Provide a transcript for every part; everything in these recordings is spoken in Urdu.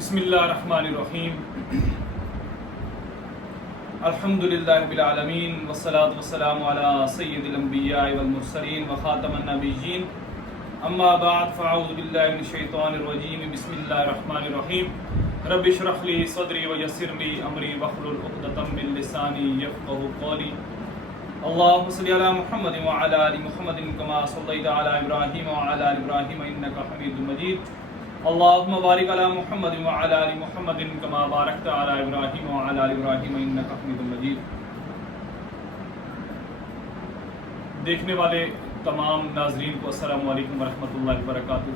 بسم اللہ الرحمن الرحیم الحمدللہ رب العالمین والصلاة والسلام علی سید الانبیاء والمرسلین وخاتم النبیین اما بعد فاعوذ باللہ من الشیطان الرجیم بسم اللہ الرحمن الرحیم رب اشرح لی صدری ویسر لی امری واحلل عقدۃ من لسانی یفقهوا قولی اللهم صل علی محمد وعلی آل محمد کما صلیت علی ابراہیم وعلی آل ابراہیم انک حمید مجید اللهم بارک علی محمد وعلی آل محمد کما بارکت علی ابراہیم وعلی آل ابراہیم انک حمید مجید۔ دیکھنے والے تمام ناظرین کو السلام علیکم ورحمۃ اللہ وبرکاتہ۔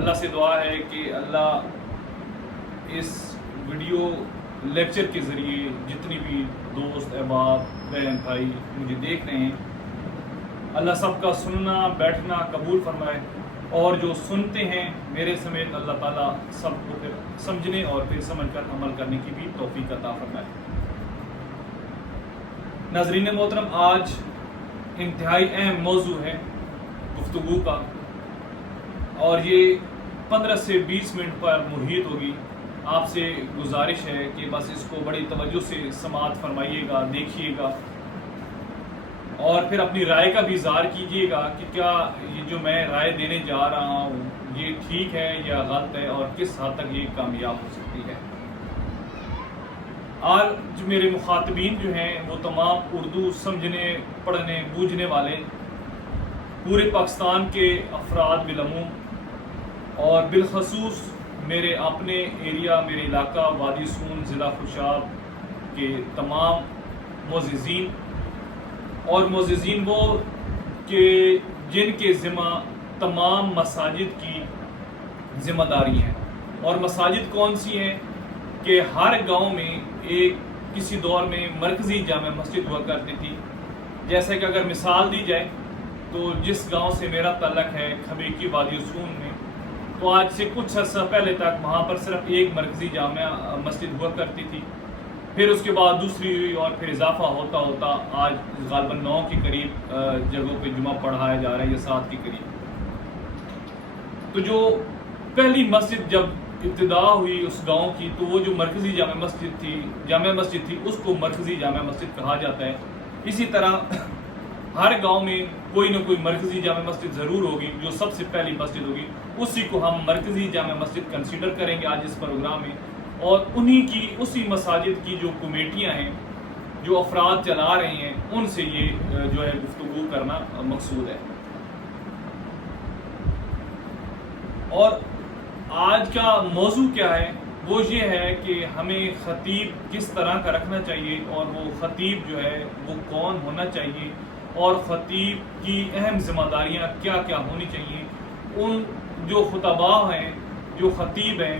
اللہ سے دعا ہے کہ اللہ اس ویڈیو لیکچر کے ذریعے جتنی بھی دوست احباب بہن بھائی مجھے دیکھ رہے ہیں، اللہ سب کا سننا بیٹھنا قبول فرمائے، اور جو سنتے ہیں میرے سمیت اللہ تعالیٰ سب کو پھر سمجھنے اور پھر سمجھ کر عمل کرنے کی بھی توفیق عطا فرمائے۔ ناظرین محترم، آج انتہائی اہم موضوع ہے گفتگو کا، اور یہ 15 سے 20 منٹ پر محیط ہوگی۔ آپ سے گزارش ہے کہ بس اس کو بڑی توجہ سے سماعت فرمائیے گا، دیکھیے گا، اور پھر اپنی رائے کا بھی اظہار کیجیے گا کہ کیا یہ جو میں رائے دینے جا رہا ہوں یہ ٹھیک ہے یا غلط ہے، اور کس حد تک یہ کامیاب ہو سکتی ہے۔ آج میرے مخاطبین جو ہیں وہ تمام اردو سمجھنے پڑھنے بوجھنے والے پورے پاکستان کے افراد بالعموم، اور بالخصوص میرے اپنے ایریا، میرے علاقہ وادی سون ضلع خوشاب کے تمام معززین، اور معززین وہ کہ جن کے ذمہ تمام مساجد کی ذمہ داری ہیں۔ اور مساجد کون سی ہیں کہ ہر گاؤں میں ایک کسی دور میں مرکزی جامع مسجد ہوا کرتی تھی۔ جیسے کہ اگر مثال دی جائے تو جس گاؤں سے میرا تعلق ہے کھبیکی وادی سون میں، تو آج سے کچھ عرصہ پہلے تک وہاں پر صرف ایک مرکزی جامع مسجد ہوا کرتی تھی، پھر اس کے بعد دوسری ہوئی، اور پھر اضافہ ہوتا ہوتا آج غالباً 9 کے قریب جگہوں پہ جمعہ پڑھایا جا رہا ہے، یا 7 کے قریب۔ تو جو پہلی مسجد جب ابتدا ہوئی اس گاؤں کی، تو وہ جو مرکزی جامع مسجد تھی اس کو مرکزی جامع مسجد کہا جاتا ہے۔ اسی طرح ہر گاؤں میں کوئی نہ کوئی مرکزی جامع مسجد ضرور ہوگی، جو سب سے پہلی مسجد ہوگی اسی کو ہم مرکزی جامع مسجد کنسیڈر کریں گے آج اس پروگرام میں، اور انہی کی اسی مساجد کی جو کمیٹیاں ہیں، جو افراد چلا رہے ہیں، ان سے یہ جو ہے گفتگو کرنا مقصود ہے۔ اور آج کا موضوع کیا ہے؟ وہ یہ ہے کہ ہمیں خطیب کس طرح کا رکھنا چاہیے، اور وہ خطیب جو ہے وہ کون ہونا چاہیے، اور خطیب کی اہم ذمہ داریاں کیا کیا ہونی چاہیے۔ ان جو خطباء ہیں، جو خطیب ہیں،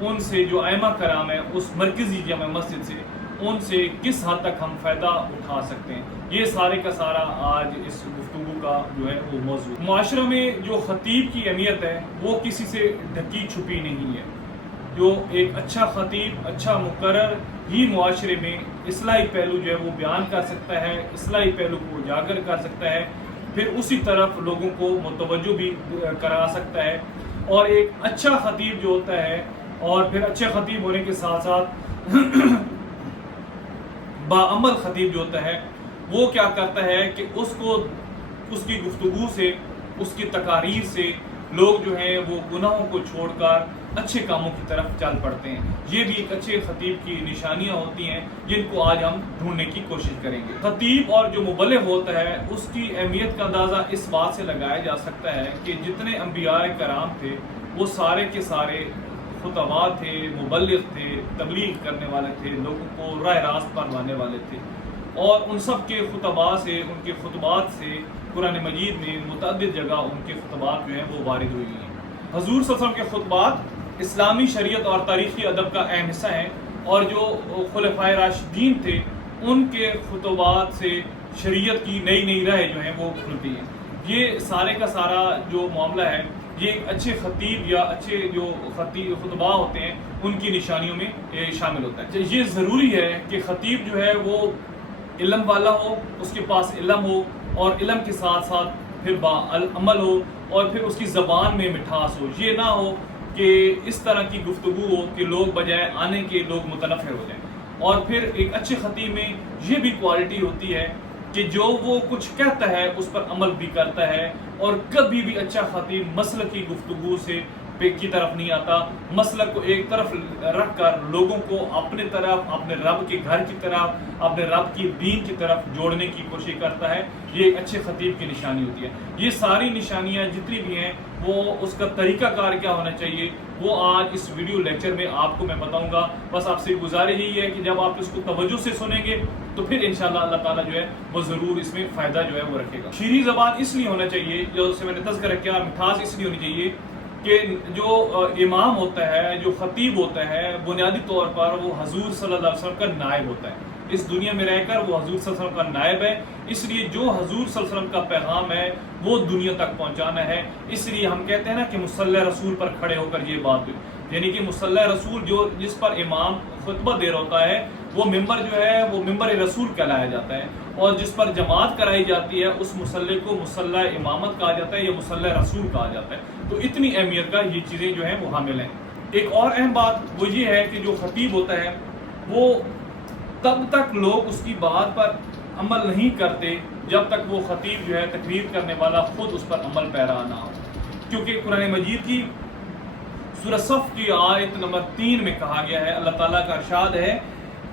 ان سے جو ائمہ کرام ہیں اس مرکزی جامع مسجد سے، ان سے کس حد تک ہم فائدہ اٹھا سکتے ہیں، یہ سارے کا سارا آج اس گفتگو کا جو ہے وہ موضوع۔ معاشرے میں جو خطیب کی اہمیت ہے وہ کسی سے ڈھکی چھپی نہیں ہے۔ جو ایک اچھا خطیب، اچھا مقرر ہی معاشرے میں اصلاحی پہلو جو ہے وہ بیان کر سکتا ہے، اصلاحی پہلو کو اجاگر کر سکتا ہے، پھر اسی طرف لوگوں کو متوجہ بھی کرا سکتا ہے۔ اور ایک اچھا خطیب جو ہوتا ہے، اور پھر اچھے خطیب ہونے کے ساتھ ساتھ باعمل خطیب جو ہوتا ہے، وہ کیا کرتا ہے کہ اس کی گفتگو سے، اس کی تقاریر سے لوگ جو ہیں وہ گناہوں کو چھوڑ کر اچھے کاموں کی طرف چل پڑتے ہیں۔ یہ بھی ایک اچھے خطیب کی نشانیاں ہوتی ہیں جن کو آج ہم ڈھونڈنے کی کوشش کریں گے۔ خطیب اور جو مبلغ ہوتا ہے اس کی اہمیت کا اندازہ اس بات سے لگایا جا سکتا ہے کہ جتنے انبیاء کرام تھے وہ سارے کے سارے خطباء تھے، مبلغ تھے، تبلیغ کرنے والے تھے، لوگوں کو راہ راست پر لانے والے تھے، اور ان سب کے خطباء سے، ان کے خطبات سے قرآن مجید میں متعدد جگہ ان کے خطبات جو ہیں وہ وارد ہوئی ہیں۔ حضور صلی اللہ علیہ وسلم کے خطبات اسلامی شریعت اور تاریخی ادب کا اہم حصہ ہیں، اور جو خلفائے راشدین تھے ان کے خطبات سے شریعت کی نئی نئی راہیں جو ہیں وہ کھلتی ہیں۔ یہ سارے کا سارا جو معاملہ ہے یہ اچھے خطیب یا اچھے جو خطباء ہوتے ہیں ان کی نشانیوں میں شامل ہوتا ہے۔ یہ ضروری ہے کہ خطیب جو ہے وہ علم والا ہو، اس کے پاس علم ہو، اور علم کے ساتھ ساتھ پھر عمل ہو، اور پھر اس کی زبان میں مٹھاس ہو۔ یہ نہ ہو کہ اس طرح کی گفتگو ہو کہ لوگ بجائے آنے کے لوگ متنفر ہو جائیں. اور پھر ایک اچھے خطیب میں یہ بھی کوالٹی ہوتی ہے کہ جو وہ کچھ کہتا ہے اس پر عمل بھی کرتا ہے. اور کبھی بھی اچھا خطیب مسلک کی گفتگو سے کی طرف نہیں آتا، مسلک کو ایک طرف رکھ کر لوگوں کو اپنے طرف، اپنے رب کے گھر کی طرف، اپنے رب کی دین کی طرف جوڑنے کی کوشش کرتا ہے. یہ ایک اچھے خطیب کی نشانی ہوتی ہے. یہ ساری نشانیاں جتنی بھی ہیں وہ اس کا طریقہ کار کیا ہونا چاہیے وہ آج اس ویڈیو لیکچر میں آپ کو میں بتاؤں گا. بس آپ سے گزارش یہی ہے کہ جب آپ اس کو توجہ سے سنیں گے تو پھر انشاءاللہ اللہ تعالیٰ جو ہے وہ ضرور اس میں فائدہ جو ہے وہ رکھے گا. شیریں زبان اس لیے ہونا چاہیے، جو سے میں نے تذکرہ کیا، مٹھاس اس لیے ہونی چاہیے کہ جو امام ہوتا ہے، جو خطیب ہوتا ہے، بنیادی طور پر وہ حضور صلی اللہ علیہ وسلم کا نائب ہوتا ہے. اس دنیا میں رہ کر وہ حضور صلی اللہ علیہ وسلم کا نائب ہے. اس لیے جو حضور صلی اللہ علیہ وسلم کا پیغام ہے وہ دنیا تک پہنچانا ہے. اس لیے ہم کہتے ہیں نا کہ مصلی رسول پر کھڑے ہو کر یہ بات ہوئی، یعنی کہ مصلی رسول جو جس پر امام خطبہ دے رہا ہوتا ہے وہ ممبر جو ہے وہ ممبر رسول کہلایا جاتا ہے. اور جس پر جماعت کرائی جاتی ہے اس مصلی کو مصلی امامت کہا جاتا ہے یا مصلی رسول کہا جاتا ہے. تو اتنی اہمیت کا یہ چیزیں جو ہیں وہ حامل ہیں. ایک اور اہم بات وہ یہ ہے کہ جو خطیب ہوتا ہے وہ تب تک لوگ اس کی بات پر عمل نہیں کرتے جب تک وہ خطیب جو ہے تقریر کرنے والا خود اس پر عمل پیرا نہ ہو. کیونکہ قرآن مجید کی سورہ صف کی آیت نمبر 3 میں کہا گیا ہے، اللہ تعالیٰ کا ارشاد ہے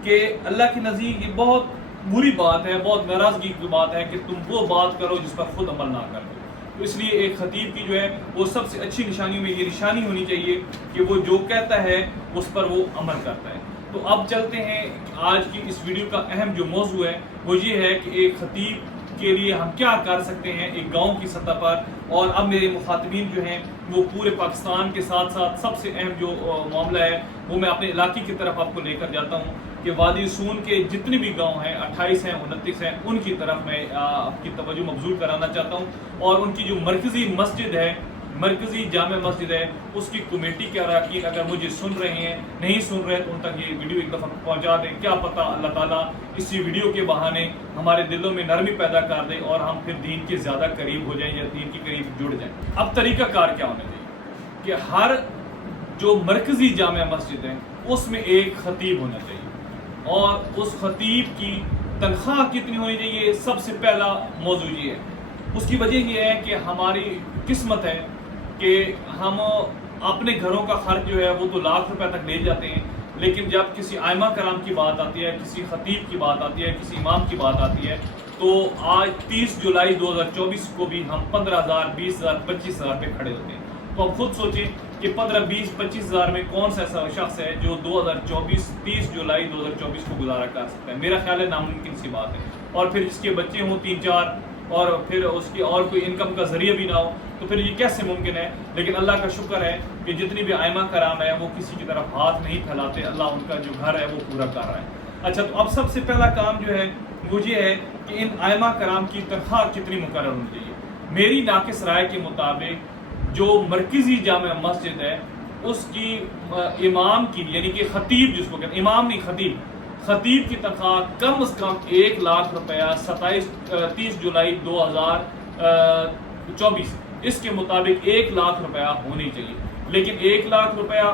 کہ اللہ کے نزدیک یہ بہت بری بات ہے، بہت ناراضگی کی بات ہے کہ تم وہ بات کرو جس پر خود عمل نہ کرو. تو اس لیے ایک خطیب کی جو ہے وہ سب سے اچھی نشانیوں میں یہ نشانی ہونی چاہیے کہ وہ جو کہتا ہے اس پر وہ عمل کرتا ہے. تو اب چلتے ہیں آج کی اس ویڈیو کا اہم جو موضوع ہے وہ یہ ہے کہ ایک خطیب کے لیے ہم کیا کر سکتے ہیں ایک گاؤں کی سطح پر. اور اب میرے مخاطبین جو ہیں وہ پورے پاکستان کے ساتھ ساتھ سب سے اہم جو معاملہ ہے وہ میں اپنے علاقے کی طرف آپ کو لے کر جاتا ہوں کہ وادی سون کے جتنے بھی گاؤں ہیں 28 ہیں 29 ہیں ان کی طرف میں آپ کی توجہ مبذول کرانا چاہتا ہوں. اور ان کی جو مرکزی مسجد ہے، مرکزی جامع مسجد ہے، اس کی کمیٹی کے اراکین اگر مجھے سن رہے ہیں، نہیں سن رہے تو ان تک یہ ویڈیو ایک دفعہ پہنچا دیں. کیا پتہ اللہ تعالیٰ اسی ویڈیو کے بہانے ہمارے دلوں میں نرمی پیدا کر دے اور ہم پھر دین کے زیادہ قریب ہو جائیں یا دین کے قریب جڑ جائیں. اب طریقہ کار کیا ہونا چاہیے کہ ہر جو مرکزی جامع مسجد ہے اس میں ایک خطیب ہونا چاہیے. اور اس خطیب کی تنخواہ کتنی ہونی چاہیے؟ سب سے پہلا موضوع یہ ہے. اس کی وجہ یہ ہے کہ ہماری قسمت ہے کہ ہم اپنے گھروں کا خرچ جو ہے وہ تو لاکھ روپے تک لے جاتے ہیں، لیکن جب کسی ائمہ کرام کی بات آتی ہے، کسی خطیب کی بات آتی ہے، کسی امام کی بات آتی ہے تو آج 30 جولائی 2024 کو بھی ہم 15,000 20,000 25,000 پہ کھڑے ہوتے ہیں. تو اب خود سوچیں کہ 15 20 25,000 میں کون سا ایسا شخص ہے جو 2024 30 جولائی 2024 کو گزارا کر سکتا ہے؟ میرا خیال ہے ناممکن سی بات ہے. اور پھر جس کے بچے ہوں 3-4 اور پھر اس کی اور کوئی انکم کا ذریعہ بھی نہ ہو تو پھر یہ کیسے ممکن ہے؟ لیکن اللہ کا شکر ہے کہ جتنی بھی ائمہ کرام ہے وہ کسی کی طرف ہاتھ نہیں پھیلاتے. اللہ ان کا جو گھر ہے وہ پورا کر رہا ہے. اچھا، تو اب سب سے پہلا کام جو ہے وہ یہ ہے کہ ان ائمہ کرام کی تنخواہ کتنی مقرر ہونی چاہیے. میری ناقص رائے کے مطابق جو مرکزی جامع مسجد ہے اس کی امام کی یعنی کہ خطیب جس کو کہتے ہیں، امام نہیں خطیب کی تنخواہ کم از کم 1 لاکھ روپیہ 30 جولائی 2024 اس کے مطابق 1 لاکھ روپیہ ہونی چاہیے. لیکن 1 لاکھ روپیہ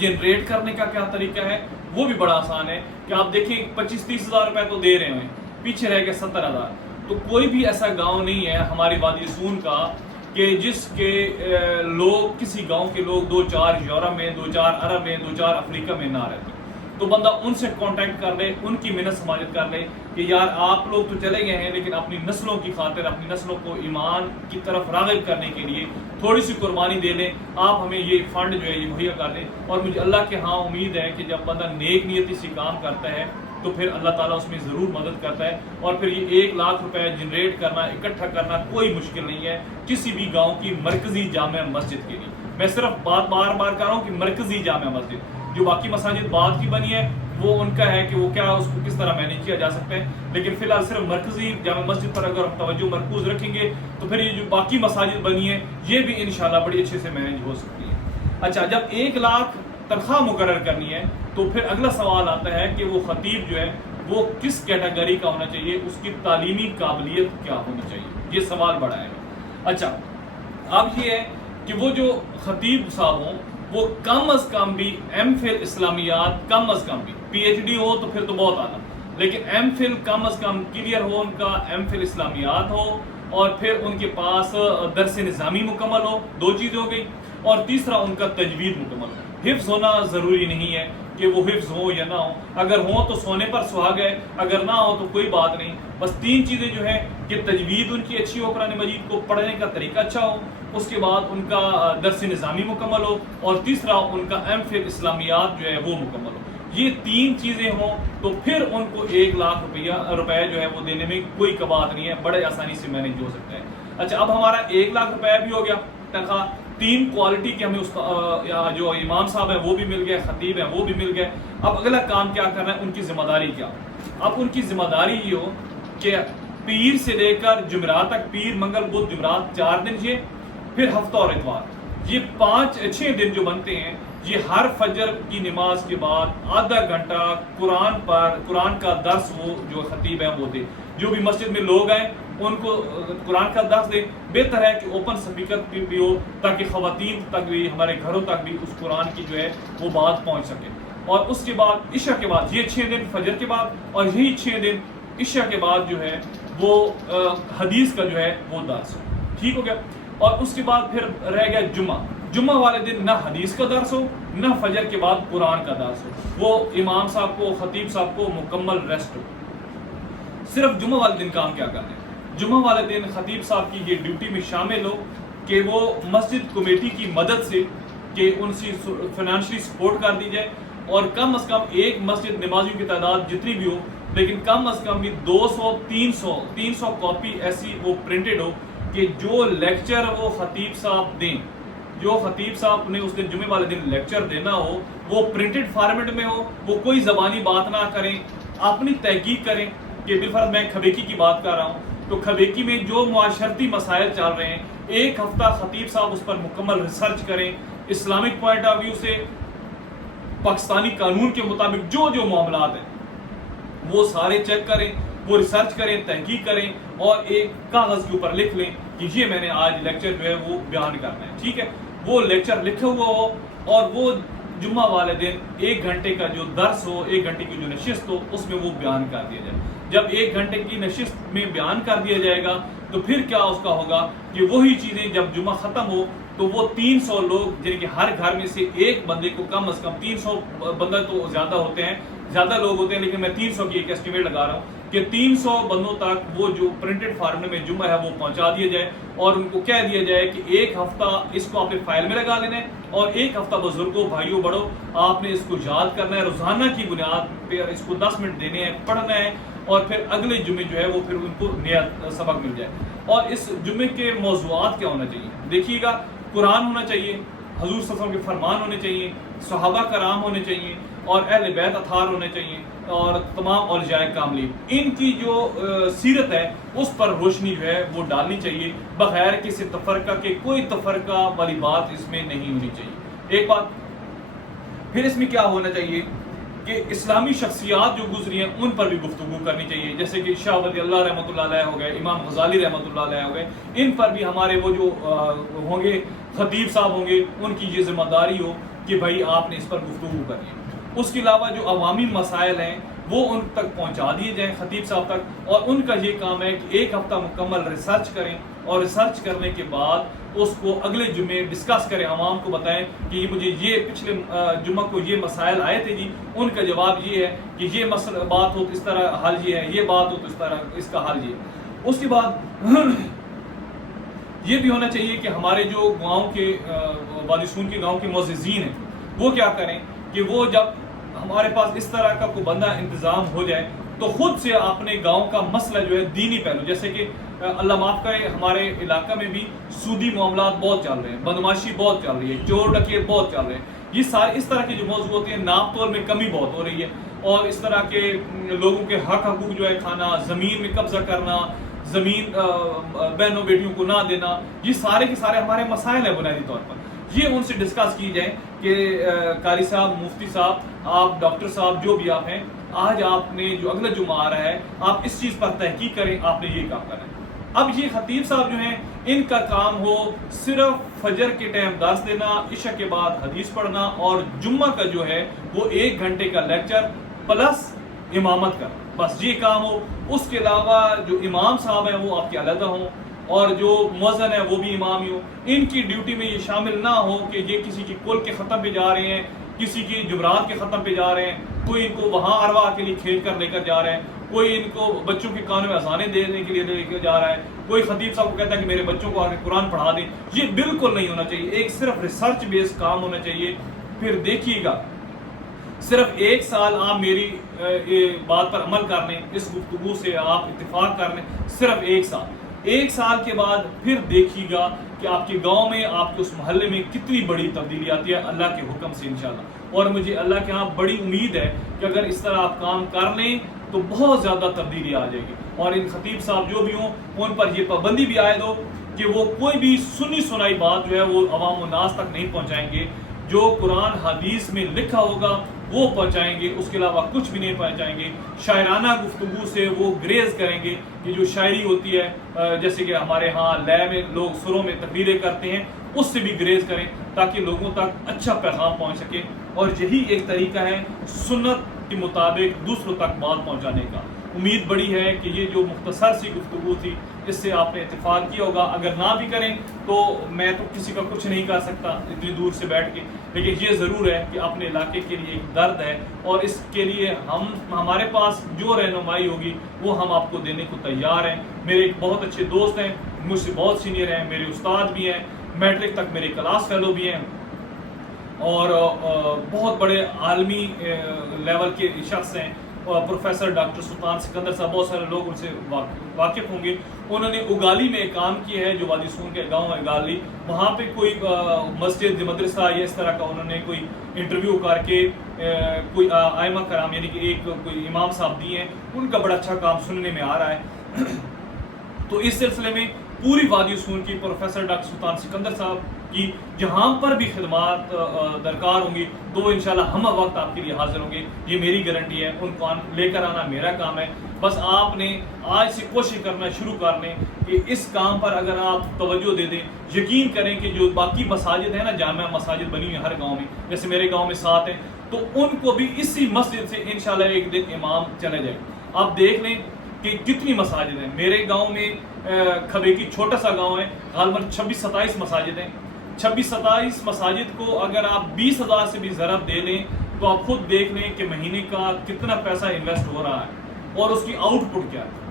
جنریٹ کرنے کا کیا طریقہ ہے وہ بھی بڑا آسان ہے کہ آپ دیکھیں 25-30 ہزار روپے تو دے رہے ہیں، پیچھے رہ گئے 70,000. تو کوئی بھی ایسا گاؤں نہیں ہے ہماری وادی سون کا کہ جس کے لوگ کسی گاؤں کے لوگ 2-4 یورپ میں، 2-4 عرب میں، 2-4 افریقہ میں نہ رہتے. تو بندہ ان سے کانٹیکٹ کر لے، ان کی منت سماجت کر لے کہ یار آپ لوگ تو چلے گئے ہیں لیکن اپنی نسلوں کی خاطر، اپنی نسلوں کو ایمان کی طرف راغب کرنے کے لیے تھوڑی سی قربانی دے لیں، آپ ہمیں یہ فنڈ جو ہے یہ مہیا کر دیں. اور مجھے اللہ کے ہاں امید ہے کہ جب بندہ نیک نیتی سے کام کرتا ہے تو پھر اللہ تعالیٰ اس میں ضرور مدد کرتا ہے. اور پھر یہ 1 لاکھ روپے جنریٹ کرنا، اکٹھا کرنا کوئی مشکل نہیں ہے کسی بھی گاؤں کی مرکزی جامع مسجد کے لیے. میں صرف بات بار بار کر رہا ہوں کہ مرکزی جامع مسجد، جو باقی مساجد بعد کی بنی ہے وہ ان کا ہے کہ وہ کیا اس کو کس طرح مینیج کیا جا سکتا ہے. لیکن فی الحال صرف مرکزی جامع مسجد پر اگر ہم توجہ مرکوز رکھیں گے تو پھر یہ جو باقی مساجد بنی ہے یہ بھی انشاءاللہ بڑی اچھے سے مینیج ہو سکتی ہے. اچھا، جب 1 لاکھ تنخواہ مقرر کرنی ہے تو پھر اگلا سوال آتا ہے کہ وہ خطیب جو ہے وہ کس کیٹیگری کا ہونا چاہیے، اس کی تعلیمی قابلیت کیا ہونی چاہیے، یہ سوال بڑا ہے. اچھا، اب یہ ہے کہ وہ جو خطیب صاحب ہوں وہ کم از کم بھی ایم فل اسلامیات کم از کم بھی، پی ایچ ڈی ہو تو پھر تو بہت اعلیٰ، لیکن ایم فل کم از کم کلیئر ہو ان کا، ایم فل اسلامیات ہو، اور پھر ان کے پاس درس نظامی مکمل ہو، 2 چیزیں ہو گئی، اور تیسرا ان کا تجوید مکمل ہو۔ حفظ ہونا ضروری نہیں ہے کہ وہ حفظ ہو یا نہ ہو، اگر ہوں تو سونے پر سہاگ ہے، اگر نہ ہو تو کوئی بات نہیں، بس 3 چیزیں جو ہے کہ تجوید ان کی اچھی ہو، قرآن مجید کو پڑھنے کا طریقہ اچھا ہو، اس کے بعد ان کا درس نظامی مکمل ہو، اور تیسرا ان کا ایم فل اسلامیات جو ہے وہ مکمل ہو۔ یہ 3 چیزیں ہوں تو پھر ان کو 1 لاکھ روپے جو ہے وہ دینے میں کوئی کباط نہیں ہے، بڑے آسانی سے مینیج ہو سکتا ہے۔ اچھا، اب ہمارا 1 لاکھ روپے بھی ہو گیا تنخواہ، 3 کوالٹی کے ہمیں جو امام صاحب ہیں وہ بھی مل گئے، خطیب ہیں وہ بھی مل گئے۔ اب اگلا کام کیا کرنا ہے، ان کی ذمہ داری کیا؟ اب ان کی ذمہ داری یہ ہو کہ پیر سے لے کر جمعرات تک، پیر منگل بدھ جمعرات 4 دن یہ، پھر ہفتہ اور اتوار، یہ 5-6 دن جو بنتے ہیں، یہ ہر فجر کی نماز کے بعد آدھا گھنٹہ قرآن کا درس وہ جو خطیب ہیں وہ دے، جو بھی مسجد میں لوگ ہیں ان کو قرآن کا درس دے، بہتر ہے کہ اوپن سپیکر بھی ہو تاکہ خواتین تک بھی، ہمارے گھروں تک بھی اس قرآن کی جو ہے وہ بات پہنچ سکے۔ اور اس کے بعد عشاء کے بعد، یہ 6 دن فجر کے بعد، اور یہی 6 دن عشاء کے بعد جو ہے وہ حدیث کا جو ہے وہ درس ہو، ٹھیک ہو گیا۔ اور اس کے بعد پھر رہ گیا جمعہ والے دن نہ حدیث کا درس ہو، نہ فجر کے بعد قرآن کا درس ہو، وہ امام صاحب کو، خطیب صاحب کو مکمل ریسٹ ہو۔ صرف جمعہ والے دن کام کیا کرنا ہے، جمعہ والے دن خطیب صاحب کی یہ ڈیوٹی میں شامل ہو کہ وہ مسجد کمیٹی کی مدد سے کہ ان سے فائنینشلی سپورٹ کر دی جائے، اور کم از کم ایک مسجد نمازیوں کی تعداد جتنی بھی ہو، لیکن کم از کم بھی 200-300 کاپی ایسی وہ پرنٹڈ ہو کہ جو لیکچر وہ خطیب صاحب دیں، جو خطیب صاحب نے اس دن جمعے والے دن لیکچر دینا ہو، وہ پرنٹڈ فارمیٹ میں ہو، وہ کوئی زبانی بات نہ کریں، اپنی تحقیق کریں۔ کہ بالفرض میں کھبیکی کی بات کر رہا ہوں تو کھبیکی میں جو معاشرتی مسائل چل رہے ہیں، 1 ہفتہ خطیب صاحب اس پر مکمل ریسرچ کریں، اسلامک پوائنٹ آف ویو سے، پاکستانی قانون کے مطابق جو معاملات ہیں وہ سارے چیک کریں، وہ ریسرچ کریں، تحقیق کریں، اور ایک کاغذ کے اوپر لکھ لیں کہ یہ میں نے آج لیکچر جو ہے وہ بیان کرنا ہے، ٹھیک ہے۔ وہ لیکچر لکھا ہوا ہو، اور وہ جمعہ والے دن 1 گھنٹے کا جو درس ہو، 1 گھنٹے کی جو نشست ہو، اس میں وہ بیان کر دیا جائے۔ جب 1 گھنٹے کی نشست میں بیان کر دیا جائے گا تو پھر کیا اس کا ہوگا کہ وہی چیزیں جب جمعہ ختم ہو تو وہ 300 لوگ، یعنی کہ ہر گھر میں سے ایک بندے کو کم از کم 300 بندہ تو زیادہ ہوتے ہیں، زیادہ لوگ ہوتے ہیں، لیکن میں 300 کی ایک ایسٹیمیٹ لگا رہا ہوں کہ 300 بندوں تک وہ جو پرنٹڈ فارمیٹ میں جمعہ ہے وہ پہنچا دیا جائے، اور ان کو کہہ دیا جائے کہ 1 ہفتہ اس کو آپ نے فائل میں لگا لینا ہے، اور 1 ہفتہ بزرگوں، بھائیوں، بڑوں، آپ نے اس کو یاد کرنا ہے، روزانہ کی بنیاد پہ اس کو 10 منٹ دینے ہیں، پڑھنا ہے، اور پھر اگلے جمعے جو ہے وہ پھر ان کو نیا سبق مل جائے۔ اور اس جمعے کے موضوعات کیا ہونا چاہیے؟ دیکھیے گا، قرآن ہونا چاہیے، حضور صلی اللہ علیہ وسلم کے فرمان ہونے چاہیے، صحابہ کرام ہونے چاہیے، اور اہل بیت اطہار ہونے چاہیے، اور تمام اولیاء کاملین، ان کی جو سیرت ہے اس پر روشنی جو ہے وہ ڈالنی چاہیے، بغیر کسی تفرقہ کے، کوئی تفرقہ والی بات اس میں نہیں ہونی چاہیے۔ ایک بات پھر اس میں کیا ہونا چاہیے کہ اسلامی شخصیات جو گزری ہیں ان پر بھی گفتگو کرنی چاہیے، جیسے کہ شاہ ولی اللہ رحمۃ اللہ علیہ ہو گئے، امام غزالی رحمۃ اللہ علیہ ہو گئے، ان پر بھی ہمارے وہ جو ہوں گے خطیب صاحب ہوں گے، ان کی یہ ذمہ داری ہو کہ بھائی آپ نے اس پر گفتگو کرنی ہے۔ اس کے علاوہ جو عوامی مسائل ہیں وہ ان تک پہنچا دیے جائیں خطیب صاحب تک، اور ان کا یہ کام ہے کہ 1 ہفتہ مکمل ریسرچ کریں، اور ریسرچ کرنے کے بعد اس کو اگلے جمعے ڈسکس کریں، عوام کو بتائیں کہ مجھے یہ پچھلے جمعہ کو یہ مسائل آئے تھے جی، ان کا جواب یہ ہے کہ یہ مسئلہ بات ہو تو اس طرح حل یہ ہے، یہ بات ہو تو اس طرح اس کا حل یہ ہے۔ اس کے بعد یہ بھی ہونا چاہیے کہ ہمارے جو گاؤں کے وادی سون کے گاؤں کے معززین ہیں وہ کیا کریں کہ وہ جب ہمارے پاس اس طرح کا کوئی بندہ انتظام ہو جائے تو خود سے اپنے گاؤں کا مسئلہ جو ہے دینی پہلو، جیسے کہ اللہ معاف کرے ہمارے علاقہ میں بھی سودی معاملات بہت چل رہے ہیں، بدماشی بہت چل رہی ہے، چور ڈکیت بہت چل رہے ہیں، یہ سارے اس طرح کے جو موضوع ہوتے ہیں، ناپ تول میں کمی بہت ہو رہی ہے، اور اس طرح کے لوگوں کے حقوق جو ہے کھانا، زمین میں قبضہ کرنا، زمین بہنوں بیٹیوں کو نہ دینا، یہ سارے کے سارے ہمارے مسائل ہیں بنیادی طور پر۔ یہ ان سے ڈسکس کی جائے کہ قاری صاحب، مفتی صاحب، آپ ڈاکٹر صاحب، جو بھی آپ ہیں، آج آپ نے جو اگلا جمعہ آ رہا ہے آپ اس چیز پر تحقیق کریں، آپ نے یہ کام کرنا ہے۔ اب یہ خطیب صاحب جو ہیں ان کا کام ہو صرف فجر کے ٹائم درس دینا، عشاء کے بعد حدیث پڑھنا، اور جمعہ کا جو ہے وہ 1 گھنٹے کا لیکچر پلس امامت کرنا، بس یہ کام ہو۔ اس کے علاوہ جو امام صاحب ہیں وہ آپ کے علیحدہ ہوں، اور جو مؤذن ہے وہ بھی امام ہی ہو۔ ان کی ڈیوٹی میں یہ شامل نہ ہو کہ یہ کسی کی کل کے ختم پہ جا رہے ہیں، کسی کی جمعرات کے ختم پہ جا رہے ہیں، کوئی ان کو وہاں اروا کے لیے کھیل کر لے کر جا رہے ہیں، کوئی ان کو بچوں کے کانوں میں اذانیں دینے کے لیے لے کر جا رہا ہے، کوئی خطیب صاحب کو کہتا ہے کہ میرے بچوں کو آ کے قرآن پڑھا دیں۔ یہ بالکل نہیں ہونا چاہیے، ایک صرف ریسرچ بیس کام ہونا چاہیے۔ پھر دیکھیے گا صرف 1 سال آپ میری بات پر عمل کر لیں، اس گفتگو سے آپ اتفاق کر لیں، صرف 1 سال کے بعد پھر دیکھیے گا کہ آپ کے گاؤں میں، آپ کے اس محلے میں کتنی بڑی تبدیلی آتی ہے اللہ کے حکم سے انشاءاللہ۔ اور مجھے اللہ کے ہاں بڑی امید ہے کہ اگر اس طرح آپ کام کر لیں تو بہت زیادہ تبدیلی آ جائے گی، اور ان خطیب صاحب جو بھی ہوں ان پر یہ پابندی بھی عائد ہو کہ وہ کوئی بھی سنی سنائی بات جو ہے وہ عوام الناس تک نہیں پہنچائیں گے، جو قرآن حدیث میں لکھا ہوگا وہ پہنچائیں گے، اس کے علاوہ کچھ بھی نہیں پہنچائیں گے۔ شاعرانہ گفتگو سے وہ گریز کریں گے کہ جو شاعری ہوتی ہے، جیسے کہ ہمارے ہاں لے میں لوگ سروں میں تقریریں کرتے ہیں، اس سے بھی گریز کریں تاکہ لوگوں تک اچھا پیغام پہنچ سکے۔ اور یہی ایک طریقہ ہے سنت کے مطابق دوسروں تک بات پہنچانے کا۔ امید بڑی ہے کہ یہ جو مختصر سی گفتگو تھی اس سے آپ نے اتفاق کیا ہوگا، اگر نہ بھی کریں تو میں تو کسی کا کچھ نہیں کر سکتا اتنی دور سے بیٹھ کے، لیکن یہ ضرور ہے کہ اپنے علاقے کے لیے ایک درد ہے، اور اس کے لیے ہمارے پاس جو رہنمائی ہوگی وہ ہم آپ کو دینے کو تیار ہیں۔ میرے ایک بہت اچھے دوست ہیں، مجھ سے بہت سینئر ہیں، میرے استاد بھی ہیں، میٹرک تک میرے کلاس فیلو بھی ہیں، اور بہت بڑے عالمی لیول کے شخص ہیں، پروفیسر ڈاکٹر سلطان سکندر صاحب، بہت سارے لوگ ان سے واقف ہوں گے۔ انہوں نے اگالی میں ایک کام کیا ہے، جو وادی سون کے گاؤں ہے اگالی، وہاں پہ کوئی مسجد مدرسہ یا اس طرح کا انہوں نے کوئی انٹرویو کر کے کوئی ائمہ کرام یعنی کہ ایک کوئی امام صاحب دیے ہیں، ان کا بڑا اچھا کام سننے میں آ رہا ہے۔ تو اس سلسلے میں پوری وادی سون کی پروفیسر ڈاکٹر سلطان سکندر صاحب کی جہاں پر بھی خدمات درکار ہوں گی تو وہ انشاءاللہ ہم وقت آپ کے لیے حاضر ہوں گے، یہ میری گارنٹی ہے۔ ان کو لے کر آنا میرا کام ہے، بس آپ نے آج سے کوشش کرنا شروع کر لیں کہ اس کام پر اگر آپ توجہ دے دیں، یقین کریں کہ جو باقی مساجد ہیں نا، جامع مساجد بنی ہوئی ہیں ہر گاؤں میں، جیسے میرے گاؤں میں 7 ہیں، تو ان کو بھی اسی مسجد سے انشاءاللہ ایک دن امام چلے جائیں۔ آپ دیکھ لیں کہ کتنی مساجد ہیں میرے گاؤں میں، کھبے کی چھوٹا سا گاؤں ہے، غالباً 26-27 مساجد ہیں۔ 26-27 مساجد کو اگر آپ 20,000 سے بھی ضرب دے لیں تو آپ خود دیکھ لیں کہ مہینے کا کتنا پیسہ انویسٹ ہو رہا ہے اور اس کی آؤٹ پٹ کیا ہے۔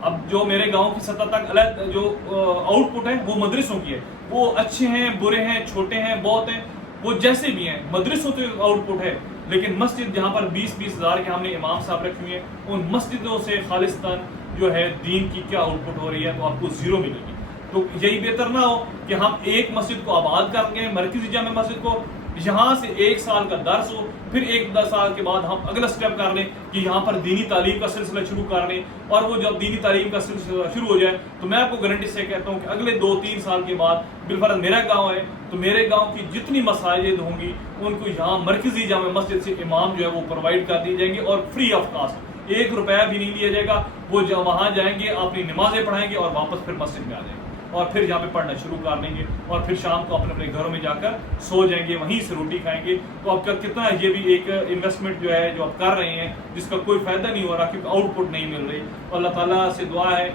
اب جو میرے گاؤں کی سطح تک جو آؤٹ پٹ ہے وہ مدرسوں کی ہے، وہ اچھے ہیں، برے ہیں، چھوٹے ہیں، بہت ہیں، وہ جیسے بھی ہیں، مدرسوں کی آؤٹ پٹ ہے۔ لیکن مسجد جہاں پر 20,000 کے ہم نے امام صاحب رکھے ہوئے ہیں، ان مسجدوں سے خالصتاً جو ہے دین کی کیا آؤٹ پٹ ہو رہی ہے تو آپ کو زیرو ملے گی۔ تو یہی بہتر نہ ہو کہ ہم ایک مسجد کو آباد کر گئے، مرکزی جامع مسجد کو، یہاں سے 1 سال کا درس ہو، پھر 1-10 سال کے بعد ہم اگلا سٹیپ کر لیں کہ یہاں پر دینی تعلیم کا سلسلہ شروع کر لیں، اور وہ جب دینی تعلیم کا سلسلہ شروع ہو جائے تو میں آپ کو گارنٹی سے کہتا ہوں کہ اگلے 2-3 سال کے بعد، بالفرض میرا گاؤں ہے تو میرے گاؤں کی جتنی مساجد ہوں گی ان کو یہاں مرکزی جامع مسجد سے امام جو ہے وہ پرووائڈ کر دی جائیں گے، اور فری آف کاسٹ، 1 روپیہ بھی نہیں لیا جائے گا۔ وہ وہاں جائیں گے، اپنی نمازیں پڑھائیں گے اور واپس پھر مسجد میں آ جائیں گے، اور پھر یہاں پہ پڑھنا شروع کر دیں گے، اور پھر شام کو اپنے اپنے گھروں میں جا کر سو جائیں گے، وہیں سے روٹی کھائیں گے۔ تو آپ کا کتنا یہ بھی ایک انویسٹمنٹ جو ہے جو آپ کر رہے ہیں جس کا کوئی فائدہ نہیں ہو رہا کیونکہ آؤٹ پٹ نہیں مل رہی۔ اللہ تعالیٰ سے دعا ہے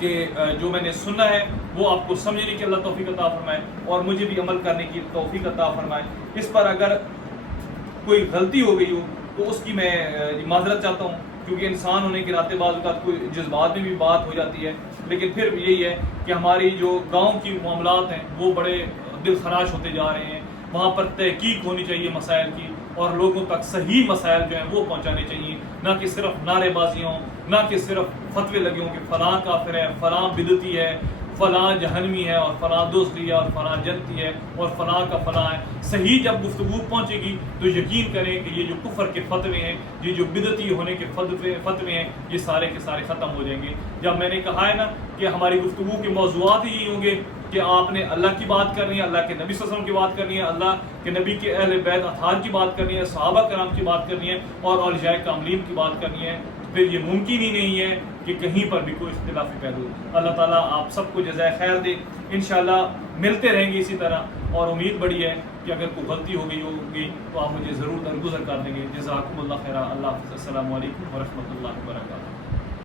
کہ جو میں نے سنا ہے وہ آپ کو سمجھنے کی اللہ توفیق عطا فرمائے، اور مجھے بھی عمل کرنے کی توفیق عطا فرمائے۔ اس پر اگر کوئی غلطی ہو گئی ہو تو اس کی میں معذرت چاہتا ہوں، کیونکہ انسان ہونے کے ناطے بعض اوقات کوئی جذبات میں بھی بات ہو جاتی ہے، لیکن پھر یہی ہے کہ ہماری جو گاؤں کی معاملات ہیں وہ بڑے دل خراش ہوتے جا رہے ہیں، وہاں پر تحقیق ہونی چاہیے مسائل کی، اور لوگوں تک صحیح مسائل جو ہیں وہ پہنچانے چاہیے، نہ کہ صرف نعرے بازیاں ہوں، نہ کہ صرف فتوے لگے ہوں کہ فلاں کافر ہے، فلاں بدعتی ہے، فلاں جہنمی ہے، اور فلاں دوسری ہے، اور فلاں جنتی ہے، اور فلاں کا فلاں ہے۔ صحیح جب گفتگو پہنچے گی تو یقین کریں کہ یہ جو کفر کے فتوے ہیں، یہ جو بدعتی ہونے کے فتوے ہیں، یہ سارے کے سارے ختم ہو جائیں گے۔ جب میں نے کہا ہے نا کہ ہماری گفتگو کے موضوعات ہی ہوں گے کہ آپ نے اللہ کی بات کرنی ہے، اللہ کے نبی صلی اللہ علیہ وسلم کی بات کرنی ہے، اللہ کے نبی کے اہل بیت اطہار کی بات کرنی ہے، صحابہ کرام کی بات کرنی ہے، اور اولیاء کاملین کی بات کرنی ہے، پھر یہ ممکن ہی نہیں ہے کہ کہیں پر بھی کوئی اختلافی پہلو. اللہ تعالیٰ آپ سب کو جزائے خیر دے. انشاءاللہ ملتے رہیں گے اسی طرح، اور امید بڑی ہے کہ اگر کوئی غلطی ہو گئی ہوگی تو آپ مجھے ضرور درگزر کر دیں گے. جزاکم اللہ خیر. اللہ حافظ. السلام علیکم ورحمۃ اللہ وبرکاتہ.